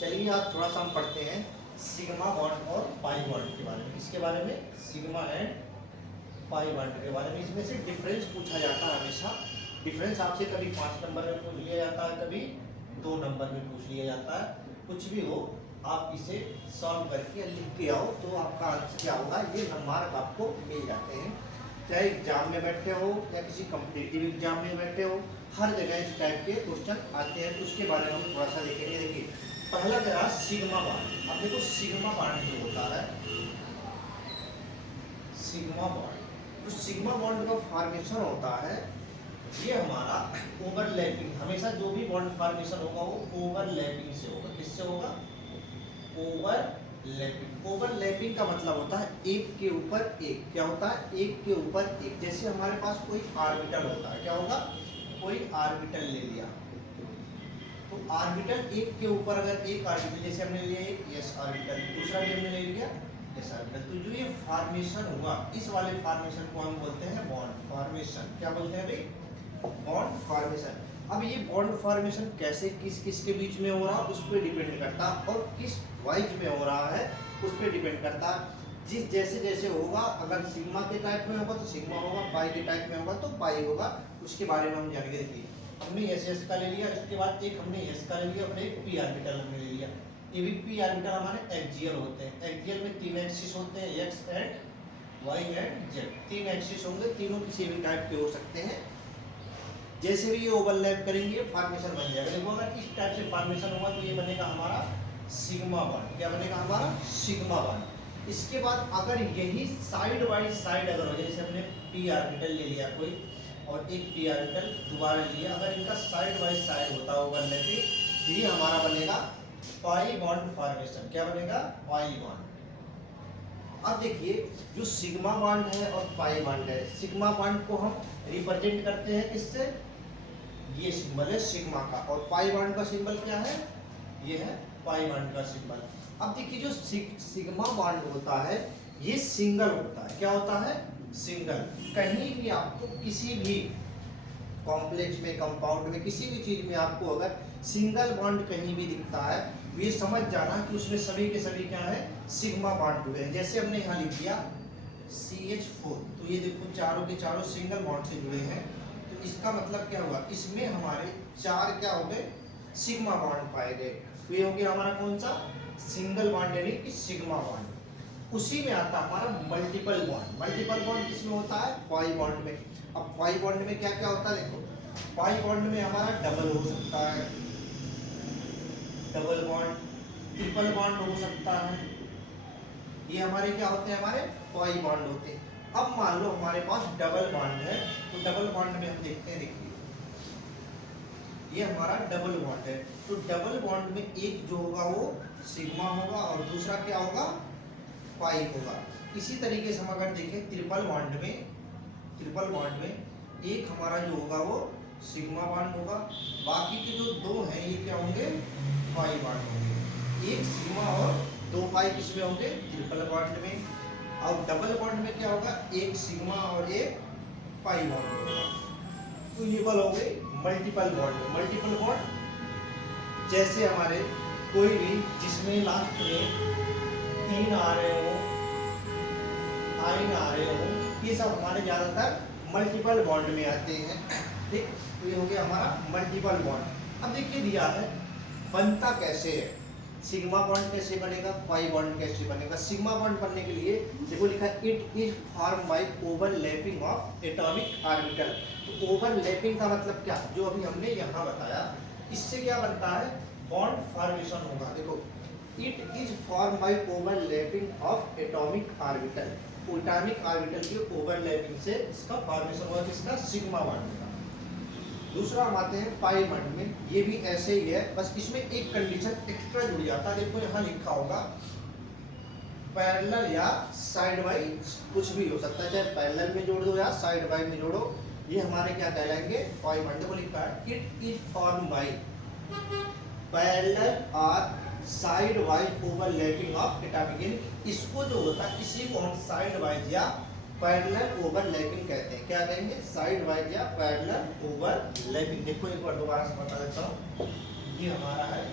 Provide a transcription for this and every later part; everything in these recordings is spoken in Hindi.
चलिए आज थोड़ा सा हम पढ़ते हैं सिग्मा बॉन्ड और पाई बॉन्ड के बारे में। इसके बारे में सिग्मा एंड पाई बॉन्ड के बारे में। इसमें से डिफरेंस पूछा जाता है हमेशा। डिफरेंस आपसे कभी 5 नंबर में पूछ लिया जाता है, कभी 2 नंबर में पूछ लिया जाता है। कुछ भी हो आप इसे सॉल्व करके लिख के आओ तो आपका आंसर क्या होगा, ये नंबर आपको मिल जाते हैं। चाहे एग्जाम में बैठे हो या किसी कॉम्पिटिटिव एग्जाम में बैठे हो, हर जगह इस टाइप के क्वेश्चन आते हैं। तो उसके बारे में हम थोड़ा सा देखेंगे। देखिए पहला जरा सिग्मा बॉन्ड। अब देखो सिग्मा बॉन्ड जो होता है, सिग्मा बॉन्ड, जो सिग्मा बॉन्ड का फॉर्मेशन होता है ये हमारा ओवरलैपिंग, हमेशा जो भी बॉन्ड फॉर्मेशन होगा वो ओवरलैपिंग से होगा। किससे होगा? ओवरलैपिंग। ओवरलैपिंग का मतलब होता है एक के ऊपर एक। क्या होता है? एक के ऊपर एक। जैसे हमारे पास कोई ऑर्बिटल होता है, क्या होगा? कोई ऑर्बिटल ले लिया तो ऑर्बिटल एक के ऊपर अगर एक ऑर्बिटल, जैसे हमने लिया एक एस ऑर्बिटल, दूसरा भी हमने ले लिया एस ऑर्बिटल, तो जो ये फॉर्मेशन हुआ इस वाले फॉर्मेशन को हम बोलते हैं बॉन्ड फॉर्मेशन। क्या बोलते हैं भाई? Bond formation. अब ये बॉन्ड फॉर्मेशन कैसे किस किस के बीच में हो रहा है उस पर डिपेंड करता है, और किस वाइज में हो रहा है उस पर डिपेंड करता है। जिस जैसे जैसे होगा, अगर सिग्मा के टाइप में होगा तो सिग्मा होगा, पाई के टाइप में होगा तो पाई होगा। उसके बारे में हम जानेंगे। देखिए हमने एस का ले लिया, इसके बाद एक हमने एस का ले लिया और एक पी ऑर्बिटल हमने ले लिया। ये भी पी ऑर्बिटल हमारे एक्सियल होते हैं। एक्सियल में 3 एक्सिस होते हैं, X and Y and Z. 3 axis होंगे, तीनों किसी भी टाइप के हो सकते हैं। जैसे भी ये ओवरलैप करेंगे फॉर्मेशन बन जाएगा। देखो अगर इस टाइप से फॉर्मेशन होगा तो ये बनेगा हमारा सिग्मा बॉन्ड। क्या बनेगा? हमारा सिग्मा बॉन्ड। इसके बाद अगर यही साइड बाई साइड अगर हो, जैसे हमने पी ऑर्बिटल ले लिया कोई और एक पी ऑर्बिटल दोबारा लिया, अगर इनका साइड बाई साइड होता होगा ओवरलैपिंग, तो ये हमारा बनेगा पाई बॉन्ड फॉर्मेशन। क्या बनेगा? Pi bond. अब देखिए जो सिग्मा बॉन्ड है और पाई बॉन्ड है, सिग्मा बॉन्ड को हम रिप्रेजेंट करते हैं किससे? ये सिंबल है सिग्मा का, और पाई बॉन्ड का सिंबल क्या है? ये है पाई बॉन्ड का सिंबल। अब देखिए जो सिग्मा बॉन्ड होता है ये सिंगल होता है। क्या होता है? सिंगल। कहीं भी आपको किसी भी कॉम्प्लेक्स में, कंपाउंड में, किसी भी चीज में आपको अगर सिंगल बॉन्ड कहीं भी दिखता है तो ये समझ जाना कि उसमें सभी के सभी क्या है? सिग्मा बॉन्ड जुड़े हैं। जैसे हमने यहाँ लिख दिया CH4, तो ये देखो चारों के चारों सिंगल बॉन्ड से जुड़े हैं। तो इसका मतलब क्या हुआ? इसमें हमारे 4 क्या हो गए? सिग्मा बॉन्ड पाए गए। तो ये हो गया हमारा कौन सा? सिंगल बॉन्ड यानी कि सिग्मा बॉन्ड। उसी में आता है हमारा मल्टीपल बॉन्ड। मल्टीपल बॉन्ड किसमें होता है? पाई बॉन्ड में। अब पाई बॉन्ड में क्या क्या होता है? देखो पाई बॉन्ड में हमारा डबल हो सकता है, डबल बॉन्ड, ट्रिपल बॉन्ड हो सकता है। ये हमारे क्या होते हैं? हमारे पाई बॉन्ड होते हैं। अब मान लो हमारे पास डबल बॉन्ड है, तो डबल बॉन्ड में हम देखते हैं। देखिए ये हमारा डबल बॉन्ड है, तो डबल बॉन्ड में एक जो होगा वो सिग्मा होगा और दूसरा क्या होगा? पाई होगा। इसी तरीके से हम अगर देखें ट्रिपल बॉन्ड में, ट्रिपल बॉन्ड में एक हमारा जो होगा वो सिग्मा बॉन्ड होगा, बाकी के जो 2 हैं ये क्या होंगे? पाई बॉन्ड होंगे। एक सिग्मा और 2 पाई किसमें होंगे? ट्रिपल बॉन्ड में। और डबल बॉन्ड में क्या होगा? एक सिग्मा और एक पाई बॉन्ड होगा। तो ये बल हो गई मल्टीपल बॉन्ड। मल्टीपल बॉन्ड जैसे हमारे कोई भी जिसमें लास्ट में 3 आ रहे हो, आइन आ रहे हो, ये सब हमारे ज्यादातर मल्टीपल बॉन्ड में आते हैं। ठीक, तो ये हो गया हमारा मल्टीपल बॉन्ड। अब देखिए दिया है बनता कैसे है, सिग्मा बॉन्ड कैसे बनेगा, पाई बॉन्ड कैसे बनेगा। सिग्मा बॉन्ड बनने के लिए देखो लिखा है it is form by overlapping of atomic orbital. तो ओवरलैपिंग का मतलब क्या? जो अभी हमने यहाँ बताया, इससे क्या बनता है? बॉन्ड फॉर्मेशन होगा। देखो it is form by overlapping of atomic orbital. Atomic orbital के ओवरलैपिंग से इसका फॉर्मेशन हुआ, जिसका सिग्मा बॉन्ड का। दूसरा हम आते हैं पाई बॉन्ड में। ये भी ऐसे ही है, बस इसमें एक कंडीशन एक्स्ट्रा जुड़ जाता है। देखो यहाँ लिखा होगा पैरेलल या साइड बाई, कुछ भी हो सकता है, चाहे पैरेलल में जोड़ दो या साइड बाई में जोड़ो, ये हमारे क्या कहलाएंगे? Pi bond. देखो लिखा है it is form by parallel और side wise overlapping of atomic. इसको जो होता है इसी को हम साइड वाइज या पैरेलल ओवरलैपिंग कहते हैं। क्या कहेंगे? साइड वाइज या पैरेलल ओवरलैपिंग। देखो एक बार दोबारा से बता देता हूँ। ये हमारा है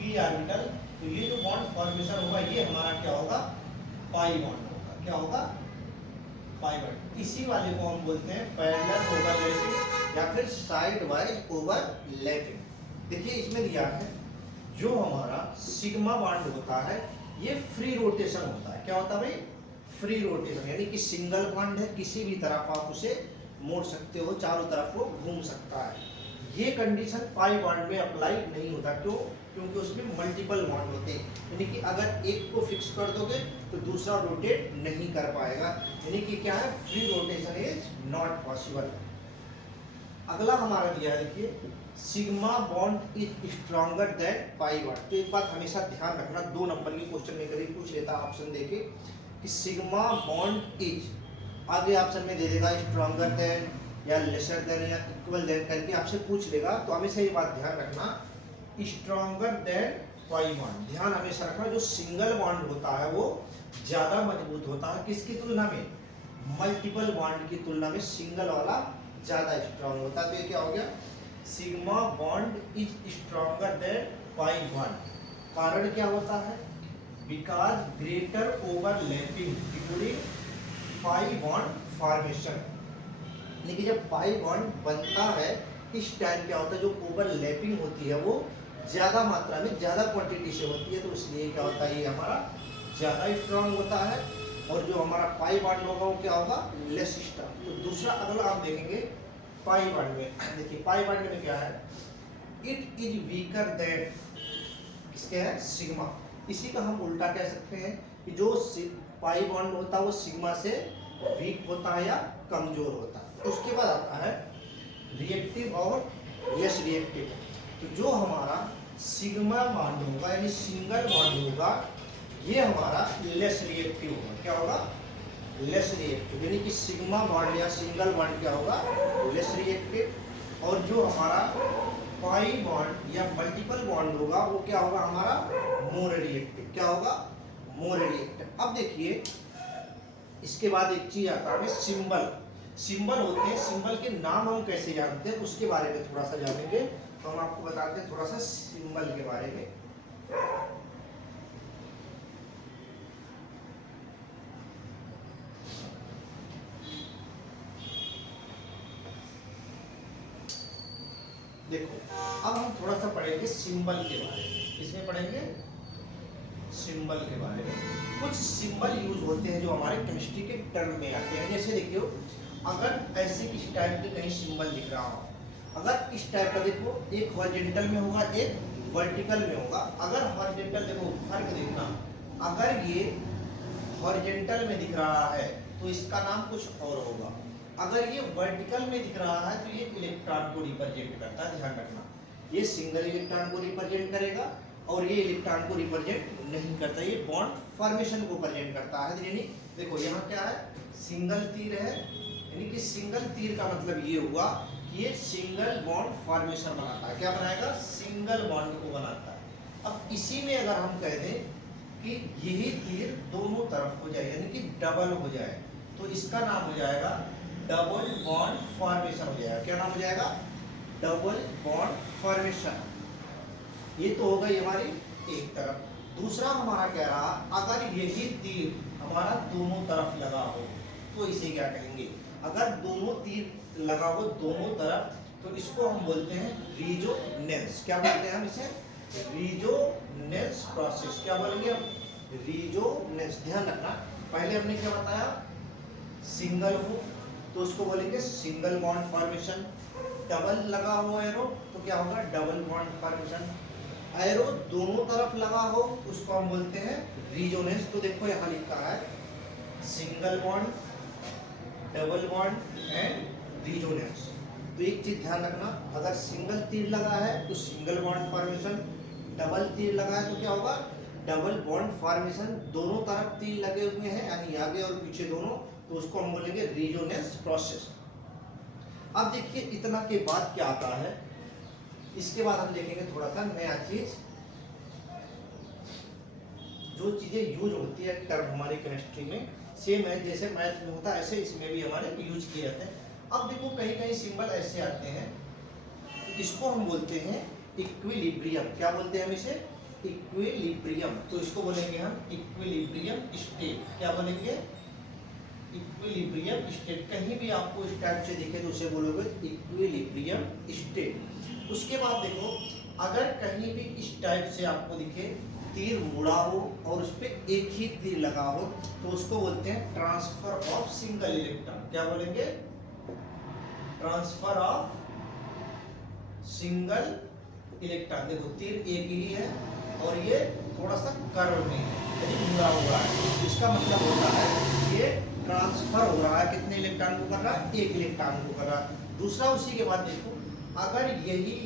पी ऑर्बिटल, तो ये जो बॉन्ड फॉर्मेशन होगा ये हमारा क्या होगा, पाई बॉन्ड होगा। क्या होगा, पाई बॉन्ड। इसी वाले को हम बोलते हैं पैरेलल ओवरलैपिंग या फिर साइड वाइज ओवरलैपिंग। देखिए इसमें दिया है जो हमारा सिग्मा बॉन्ड होता है ये फ्री रोटेशन होता है। क्या होता है भाई, फ्री रोटेशन, यानी कि सिंगल बॉन्ड है, किसी भी तरफ आप उसे मोड़ सकते हो, चारों तरफ वो घूम सकता है। ये कंडीशन पाई बॉन्ड में अप्लाई नहीं होता। क्यों, क्योंकि उसमें मल्टीपल बॉन्ड होते हैं, यानी कि अगर एक को फिक्स कर दोगे तो दूसरा रोटेट नहीं कर पाएगा, यानी कि क्या है, free rotation is not possible. अगला हमारा दिया है, देखिए sigma bond is stronger than pi bond. तो एक बात हमेशा ध्यान रखना, 2 नंबर की क्वेश्चन में कभी पूछ लेता ऑप्शन देके कि सिग्मा बॉन्ड इज, आगे ऑप्शन में दे देगा स्ट्रॉन्गर देन या लेसर देन या इक्वल देन करके आपसे पूछ लेगा। तो हमेशा ये बात ध्यान रखना, स्ट्रॉन्गर देन पाई बॉन्ड, ध्यान हमेशा रखना जो सिंगल बॉन्ड होता है वो ज्यादा मजबूत होता है किसकी तुलना में, मल्टीपल बॉन्ड की तुलना में सिंगल वाला ज्यादा स्ट्रॉन्ग होता है। तो ये क्या हो गया, sigma bond is stronger than pi bond. कारण क्या होता है, because greater overlapping during pi bond formation. लेकिन जब पाई बॉन्ड बनता है इस टाइम क्या होता है, जो ओवरलैपिंग होती है वो ज्यादा मात्रा में ज्यादा क्वांटिटी से होती है, तो इसलिए क्या होता है, ये हमारा ज्यादा स्ट्रॉन्ग होता है। और जो हमारा पाई बॉन्ड होगा वो क्या होगा, लेस स्ट्रॉन्ग। तो दूसरा अगला आप देखेंगे पाई बॉन्ड में, देखिए पाई बॉन्ड में क्या है, इट इज वीकर देन, किसके है, सिग्मा। इसी का हम उल्टा कह सकते हैं कि जो पाई बॉन्ड होता है वो सिग्मा से वीक होता है या कमजोर होता है। उसके बाद आता है रिएक्टिव और लेस रिएक्टिव। तो जो हमारा सिग्मा बॉन्ड होगा यानी सिंगल बॉन्ड होगा ये हमारा लेस रिएक्टिव होगा। क्या होगा, लेस रिएक्टिव, यानी कि सिग्मा बॉन्ड या सिंगल बॉन्ड क्या होगा, लेस रिएक्टिव। और जो हमारा पाई बॉन्ड या मल्टीपल बॉन्ड होगा वो क्या होगा, हमारा मोर रिएक्टिव। क्या होगा, मोर रिएक्टिव। अब देखिए इसके बाद एक चीज आता है सिंबल। सिंबल होते हैं, सिंबल के नाम हम कैसे जानते हैं उसके बारे में थोड़ा सा जानेंगे। तो हम आपको बताते हैं थोड़ा सा सिंबल के बारे में। देखो अब हम थोड़ा सा पढ़ेंगे सिंबल के बारे में। इसमें पढ़ेंगे सिंबल के बारे में। कुछ सिंबल यूज होते हैं जो हमारे केमिस्ट्री के टर्म में आते हैं। जैसे देखियो, अगर ऐसे किसी टाइप के कहीं सिंबल दिख रहा हो, अगर इस टाइप का देखो, एक हॉरिजॉन्टल में होगा एक वर्टिकल में होगा। अगर हॉरिजॉन्टल, देखो फर्क देखना, अगर ये हॉरिजॉन्टल में दिख रहा है तो इसका नाम कुछ और होगा। अगर ये वर्टिकल में दिख रहा है तो ये इलेक्ट्रॉन को रिप्रेजेंट करता है, ध्यान रखना। ये सिंगल इलेक्ट्रॉन को रिप्रेजेंट करेगा और ये इलेक्ट्रॉन को रिप्रेजेंट नहीं करता, ये बॉन्ड फॉर्मेशन को रिप्रेजेंट करता है। यानी देखो यहाँ क्या है, सिंगल तीर है, यानी कि सिंगल तीर का मतलब ये हुआ कि ये सिंगल बॉन्ड फॉर्मेशन बनाता है। क्या बनाएगा, सिंगल बॉन्ड को बनाता है। अब इसी में अगर हम कह दें कि यही तीर दोनों तरफ हो जाए यानी कि डबल हो जाए तो इसका नाम हो जाएगा डबल बॉन्ड फॉर्मेशन हो जाएगा। क्या नाम हो जाएगा, डबल बॉन्ड फॉर्मेशन। ये तो हो गई हमारी एक तरफ। दूसरा हमारा कह रहा, अगर यही तीर हमारा दोनों तरफ लगा हो तो इसे क्या कहेंगे, अगर दोनों तीर लगा हो दोनों तरफ तो इसको हम बोलते हैं रिजोनेंस। क्या बोलते हैं हम इसे, रिजोनेंस प्रोसेस। क्या बोलेंगे हम, रिजोनेंस। ध्यान रखना, पहले हमने क्या बताया, सिंगल हो तो उसको बोलेंगे सिंगल बॉन्ड फॉर्मेशन। डबल लगा हो एरो तो क्या होगा, डबल बॉन्ड फॉर्मेशन। एरो दोनों तरफ लगा हो उसको हम बोलते हैं रिजोनेंस। तो देखो यहाँ लिखा है single bond, double bond and resonance. तो एक चीज ध्यान रखना, अगर सिंगल तीर लगा है तो सिंगल बॉन्ड फॉर्मेशन, डबल तीर लगा है तो क्या होगा, डबल बॉन्ड फॉर्मेशन। दोनों तरफ तीर लगे हुए हैं यानी आगे और पीछे दोनों, तो उसको हम बोलेंगे रिजोनेंस प्रोसेस। अब देखिए इतना के बाद क्या आता है, इसके बाद हम देखेंगे थोड़ा सा नया चीज, जो चीजें यूज होती है टर्म हमारी केमिस्ट्री में, सेम है जैसे मैथ में होता है ऐसे इसमें भी हमारे यूज किए जाते हैं। अब देखो कहीं कहीं सिंबल ऐसे आते हैं, इसको हम बोलते हैं इक्विलिब्रियम। क्या बोलते हैं हम इसे, इक्विलिब्रियम, तो इसको बोलेंगे हम इक्विलिब्रियम स्टेट। क्या बोलेंगे? Equilibrium state. कहीं भी आपको इस टाइप से दिखे तो उसे बोलोगे इक्विलिब्रियम स्टेट। उसके बाद देखो, अगर कहीं भी इस टाइप से आपको दिखे तीर मुड़ा हो और उस पर एक ही तीर लगा हो तो उसको बोलते हैं ट्रांसफर ऑफ सिंगल इलेक्ट्रॉन। क्या बोलेंगे? Transfer of single electron. देखो तीर एक ही है और ये थोड़ा सा कर्व में है, यानी मुड़ा हुआ है। इसका मतलब होता है ये ट्रांसफर हो रहा है, कितने इलेक्ट्रॉन को कर रहा है? एक इलेक्ट्रॉन को कर रहा है। दूसरा उसी के बाद देखो, अगर यही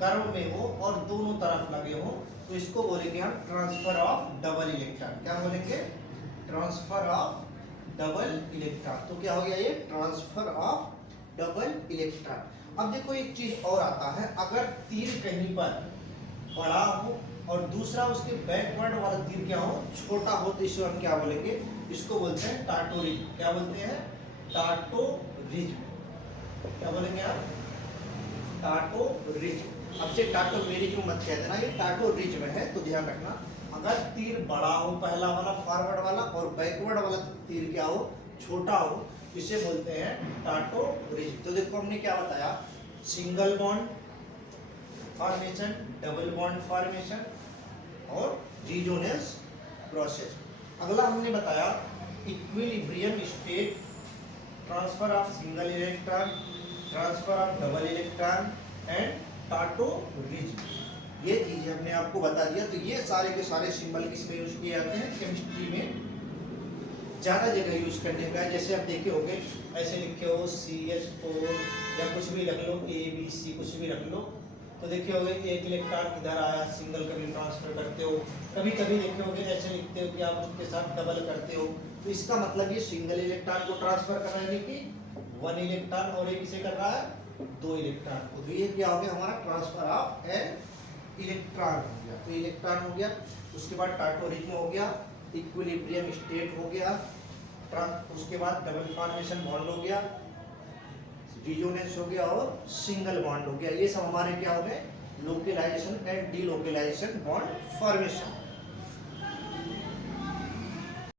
कर्व में हो और दोनों तरफ लगे हो तो इसको बोलेंगे हम ट्रांसफर ऑफ डबल इलेक्ट्रॉन। क्या बोलेंगे? Transfer of double electron. तो क्या हो गया ये? Transfer of double electron. अब देखो एक चीज और आता है, अगर तीर कहीं पर बड़ा हो और दूसरा उसके बैकवर्ड वाला तीर क्या हो? छोटा हो, तो इसे हम क्या बोलेंगे? इसको बोलते हैं टाटोरिज्म। क्या बोलते हैं? टाटोरिज्म। क्या बोलेंगे आप? टाटोरिज्म। अब से टाटोमेरिज्म मत कह देना, ये टाटोरिज्म है, तो ध्यान रखना। अगर तीर बड़ा हो पहला वाला फॉरवर्ड वाला और बैकवर्ड वाला तीर क्या हो? छोटा हो, इसे बोलते हैं टाटोरिज्म। तो देखो हमने क्या बताया? Single bond formation, double bond formation और रिजोनेंस प्रोसेस। अगला हमने बताया equilibrium state, transfer of single electron, transfer of double electron and tautomerism. ये चीजें हमने आपको बता दिया। तो ये सारे के सारे सिंबल किसमें यूज किए जाते हैं? केमिस्ट्री में ज़्यादा जगह यूज करने का है। जैसे आप देखे होंगे ऐसे लिखे हो CH4 या कुछ भी रख लो, ABC कुछ भी रख लो, तो देखे होंगे एक इलेक्ट्रॉन इधर आया, सिंगल कभी ट्रांसफर करते हो, कभी कभी देखे होंगे ऐसे लिखते हो कि आप उसके साथ डबल करते हो। तो इसका मतलब ये सिंगल इलेक्ट्रॉन को ट्रांसफर कर रहा है कि 1 इलेक्ट्रॉन, और एक इसे कर रहा है 2 इलेक्ट्रॉन को। तो ये क्या हो गया? हमारा ट्रांसफर ऑफ एन इलेक्ट्रॉन हो गया। तो इलेक्ट्रॉन हो गया, उसके बाद टाटोरिज्म हो गया, इक्विलिब्रियम स्टेट हो गया, उसके बाद डबल फॉर्मेशन बॉन्ड हो गया, रिजोनेंस हो गया और सिंगल बॉन्ड हो गया। ये सब हमारे क्या हो गए? Localisation and delocalisation bond formation.